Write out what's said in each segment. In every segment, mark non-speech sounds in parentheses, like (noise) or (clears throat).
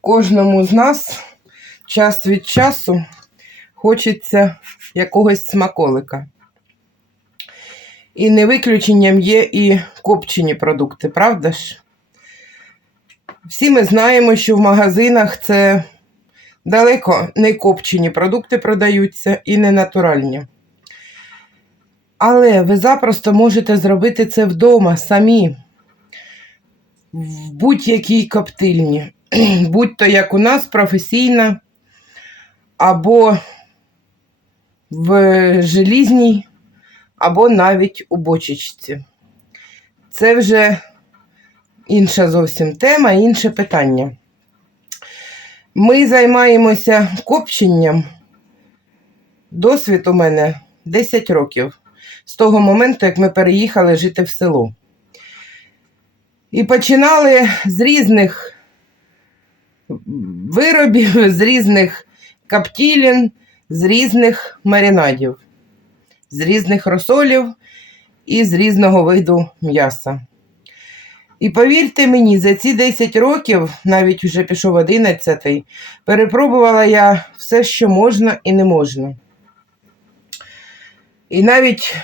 Кожному з нас час від часу хочеться якогось смаколика. І не виключенням є і копчені продукти, правда ж? Всі ми знаємо, що в магазинах це далеко не копчені продукти продаються і не натуральні. Але ви запросто можете зробити це вдома самі, в будь-якій коптильні, (clears throat) будь то як у нас професійна, або в желізній, або навіть у бочечці. Це вже інша зовсім тема, інше питання. Ми займаємося копченням. Досвід у мене 10 років з того моменту, як ми переїхали жити в село. І починали з різних виробів, з різних каптілін, з різних маринадів, з різних розсолів і з різного виду м'яса. І повірте мені, за ці 10 років, навіть вже пішов 11, перепробувала я все, що можна і не можна. І навіть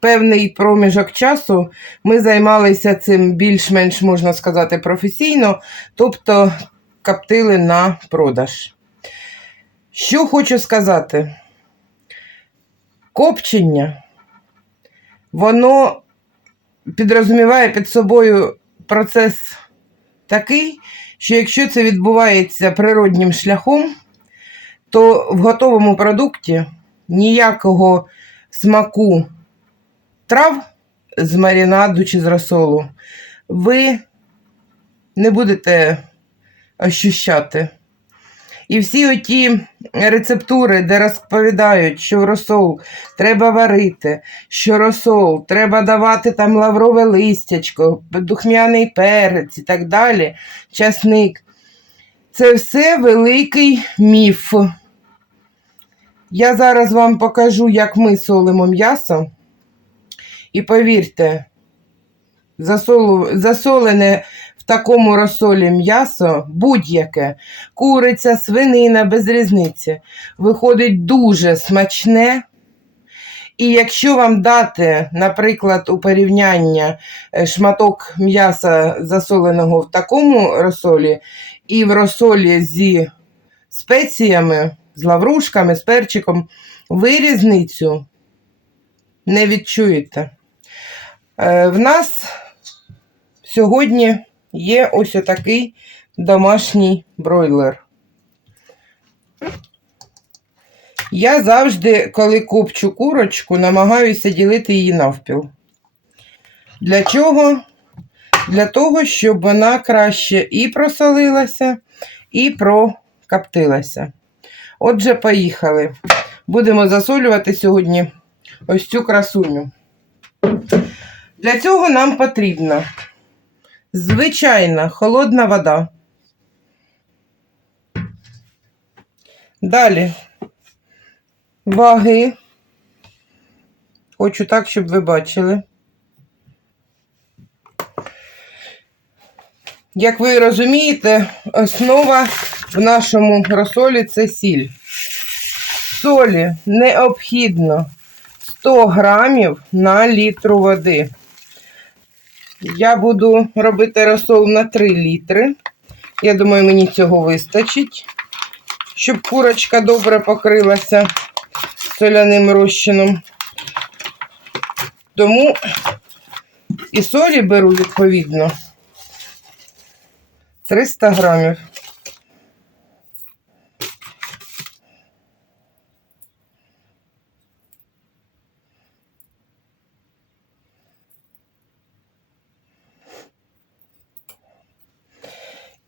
певний проміжок часу ми займалися цим більш-менш, можна сказати, професійно, тобто коптили на продаж. Що хочу сказати? Копчення, воно підрозуміває під собою процес такий, що якщо це відбувається природнім шляхом, то в готовому продукті ніякого смаку трав з маринаду чи з розсолу ви не будете ощущати. І всі оті рецептури, де розповідають, що розсол треба варити, що розсол треба давати там лаврове листячко, духмяний перець і так далі, часник. Це все великий міф. Я зараз вам покажу, як ми солимо м'ясо. І повірте, засолене в такому розсолі м'ясо, будь-яке, куриця, свинина, без різниці, виходить дуже смачне. І якщо вам дати, наприклад, у порівняння е, шматок м'яса засоленого в такому розсолі, і в розсолі зі спеціями, з лаврушками, з перчиком, ви різницю не відчуєте. Е, В нас сьогодні є ось отакий домашній бройлер. Я завжди, коли копчу курочку, намагаюся ділити її навпіл. Для чого? Для того, щоб вона краще і просолилася, і прокоптилася. Отже, поїхали. Будемо засолювати сьогодні ось цю красуню. Для цього нам потрібна звичайна холодна вода. Далі ваги. Хочу так, щоб ви бачили. Як ви розумієте, основа в нашому розсолі це сіль. Солі необхідно 100 грамів на літру води. Я буду робити розсол на 3 літри. Я думаю, мені цього вистачить, щоб курочка добре покрилася соляним розчином. Тому і солі беру відповідно 300 грамів.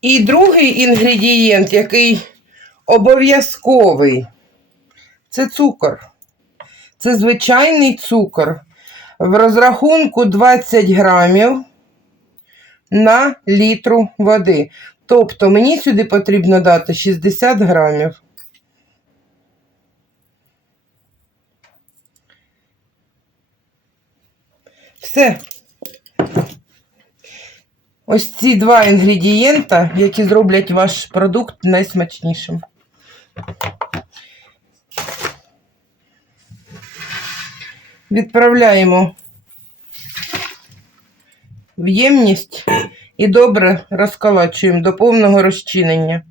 І другий інгредієнт, який обов'язковий, це цукор. Це звичайний цукор. В розрахунку 20 грамів на літру води. Тобто мені сюди потрібно дати 60 грамів. Все. Ось ці два інгредієнта, які зроблять ваш продукт найсмачнішим. Відправляємо в ємність і добре розколачуємо до повного розчинення.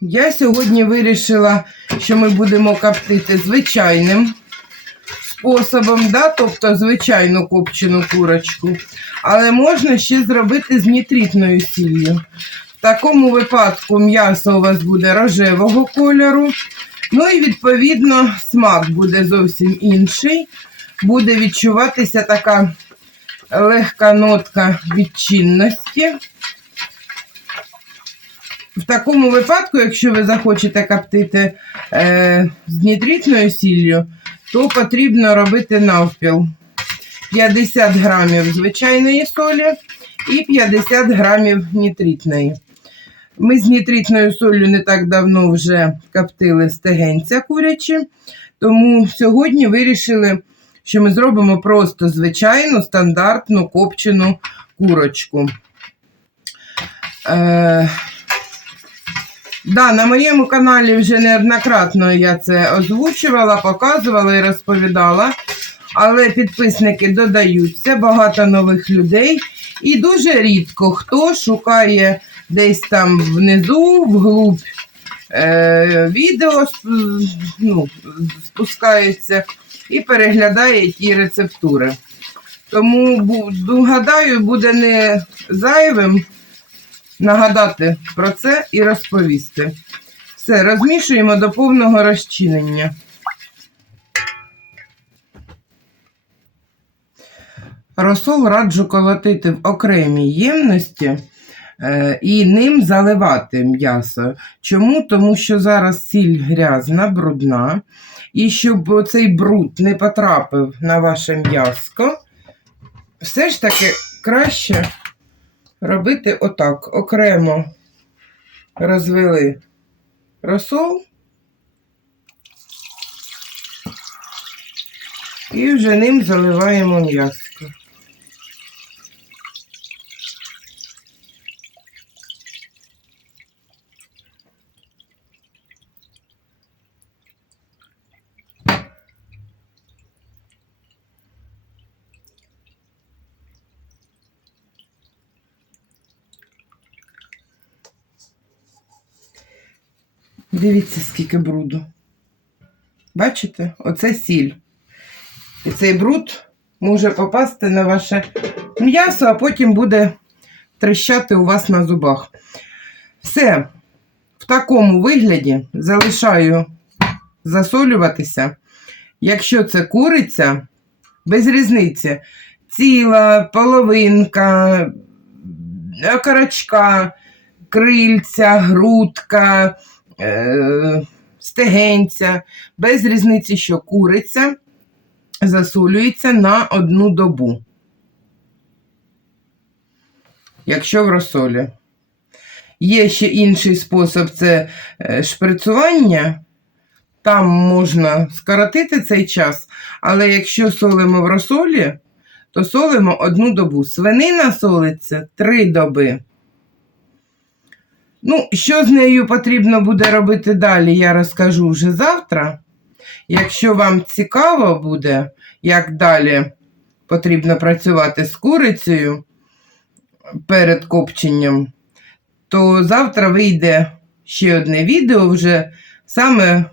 Я сьогодні вирішила, що ми будемо коптити звичайним способом, да? тобто звичайну копчену курочку. Але можна ще зробити з нітритною сіллю. В такому випадку м'ясо у вас буде рожевого кольору. Ну і відповідно смак буде зовсім інший. Буде відчуватися така легка нотка відчинності. В такому випадку, якщо ви захочете коптити е, з нітритною сіллю, то потрібно робити навпіл. 50 грамів звичайної солі і 50 грамів нітритної. Ми з нітритною солью не так давно вже коптили стегенця курячі, тому сьогодні вирішили, що ми зробимо просто звичайну стандартну копчену курочку. Е, Да, на моєму каналі вже неоднократно я це озвучувала, показувала і розповідала. Але підписники додаються, багато нових людей. І дуже рідко хто шукає десь там внизу, вглуб е, відео ну, спускається і переглядає ті рецептури. Тому гадаю, буде не зайвим нагадати про це і розповісти. Все, розмішуємо до повного розчинення. Розсол раджу колотити в окремій ємності е, і ним заливати м'ясо. Чому? Тому що зараз сіль грязна, брудна, і щоб цей бруд не потрапив на ваше м'яско, все ж таки краще робити отак. Окремо розвели розсол. І вже ним заливаємо м'яско. Дивіться, скільки бруду. Бачите? Оце сіль. І цей бруд може попасти на ваше м'ясо, а потім буде тріщати у вас на зубах. Все, в такому вигляді залишаю засолюватися. Якщо це куриця, без різниці. Ціла, половинка, окорочка, крильця, грудка, стегенця, без різниці, що куриця засолюється на одну добу. Якщо в розсолі. Є ще інший спосіб це е, шприцювання. Там можна скоротити цей час, але якщо солимо в розсолі, то солимо одну добу. Свинина солиться три доби. Ну, що з нею потрібно буде робити далі, я розкажу вже завтра. Якщо вам цікаво буде, як далі потрібно працювати з курицею перед копченням, то завтра вийде ще одне відео вже саме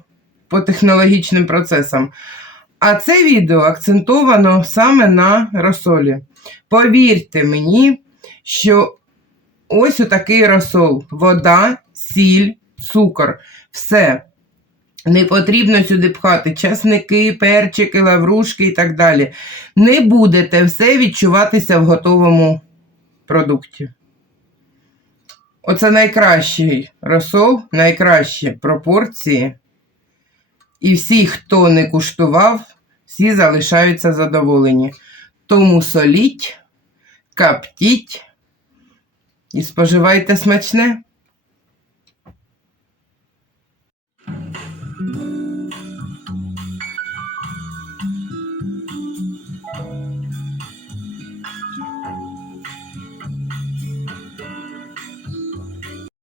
по технологічним процесам. А це відео акцентовано саме на розсолі. Повірте мені, що ось отакий розсол: вода, сіль, цукор. Все. Не потрібно сюди пхати часники, перчики, лаврушки і так далі. Не будете все відчуватися в готовому продукті. Оце найкращий розсол, найкращі пропорції. І всі, хто не куштував, всі залишаються задоволені. Тому соліть, каптіть і споживайте смачне.